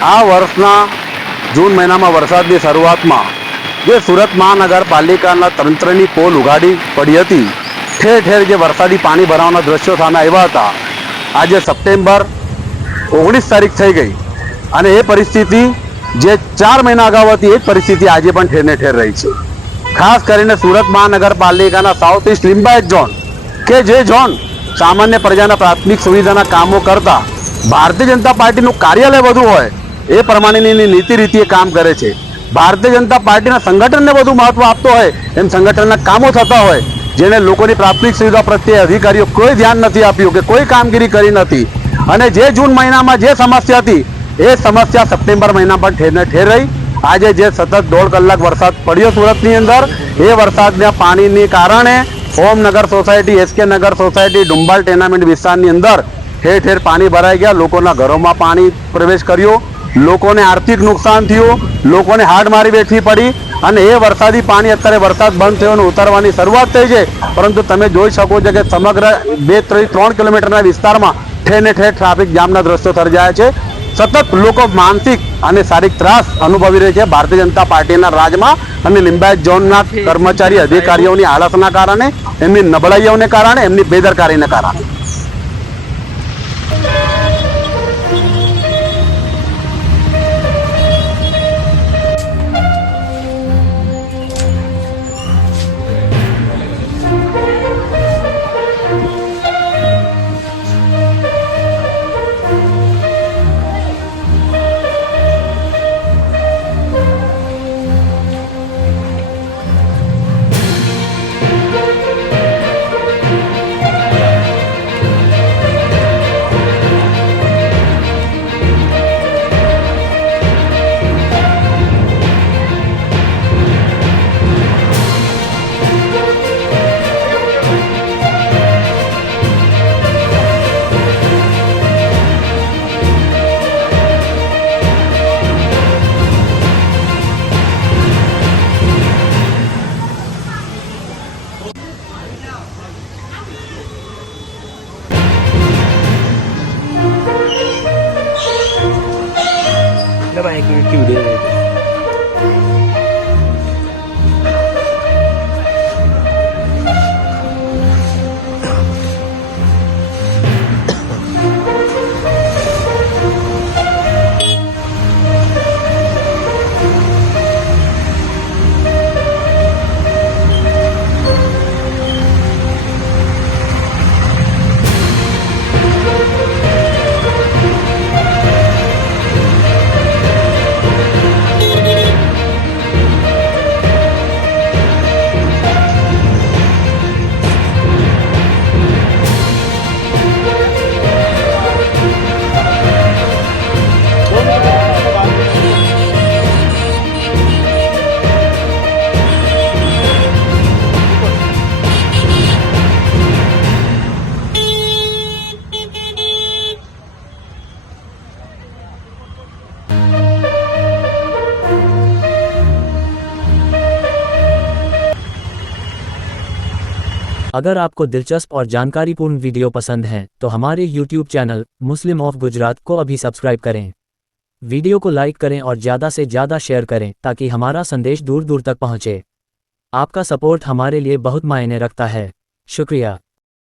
આ વર્ષના જૂન મહિનામાં વરસાદની શરૂઆતમાં જે સુરત મહાનગરપાલિકાના તંત્રની પોલ ઉઘાડી પડી હતી, ઠેર ઠેર જે વરસાદી પાણી ભરાવાના દ્રશ્યો સામે આવ્યા હતા. આજે સપ્ટેમ્બર 19 તારીખ થઈ ગઈ અને એ પરિસ્થિતિ જે 4 મહિના અગાઉ હતી એ જ પરિસ્થિતિ આજે પણ ઠેરને ઠેર રહી છે. ખાસ કરીને સુરત મહાનગરપાલિકાના સાઉથ ઇસ્ટ લિંબાયત ઝોન કે જે ઝોન સામાન્ય પ્રજાના પ્રાથમિક સુવિધાના કામો કરતા ભારતીય જનતા પાર્ટીનું કાર્યાલય વધુ હોય એ પ્રમાણેની નીતિ રીતિએ કામ કરે છે. ભારતીય જનતા પાર્ટીના સંગઠનને વધુ મહત્વ આપતો હોય એમ સંગઠનના કામો થતા હોય, જેને લોકોની પ્રાથમિક સુવિધા પ્રત્યે અધિકારીઓ કોઈ ધ્યાન નથી આપ્યું કે કોઈ કામગીરી કરી નથી. અને જે જૂન મહિનામાં જે સમસ્યા હતી એ સમસ્યા સપ્ટેમ્બર મહિના પણ ઠેરને ઠેર રહી. આજે જે સતત 1.5 કલાક વરસાદ પડ્યો સુરતની અંદર, એ વરસાદના પાણીને કારણે ઓમનગર સોસાયટી, એસકે નગર સોસાયટી, ડુંબાલ ટેનામેન્ટ વિસ્તારની અંદર ઠેર ઠેર પાણી ભરાઈ ગયા. લોકોના ઘરોમાં પાણી પ્રવેશ કર્યો, લોકોને આર્થિક નુકસાન થયું, લોકોને હાડ મારી બેઠવી પડી. અને એ વરસાદી પાણી અત્યારે વરસાદ બંધ થયો અને ઉતરવાની શરૂઆત થઈ છે, પરંતુ તમે જોઈ શકો છો કે સમગ્ર 2-3 કિલોમીટરના વિસ્તારમાં ઠેર ને ઠેર ટ્રાફિક જામના દ્રશ્યો સર્જાયા છે. સતત લોકો માનસિક અને શારીરિક ત્રાસ અનુભવી રહી છે ભારતીય જનતા પાર્ટીના રાજમાં અને લિંબાયત ઝોનના કર્મચારી અધિકારીઓની આળસના કારણે, એમની નબળાઈઓને કારણે, એમની બેદરકારીને કારણે. एक मिनट की वीडियो है। अगर आपको दिलचस्प और जानकारीपूर्ण वीडियो पसंद हैं तो हमारे YouTube channel Muslim of Gujarat को अभी सब्सक्राइब करें। वीडियो को लाइक करें और ज़्यादा से ज़्यादा शेयर करें ताकि हमारा संदेश दूर दूर तक पहुँचे। आपका सपोर्ट हमारे लिए बहुत मायने रखता है। शुक्रिया।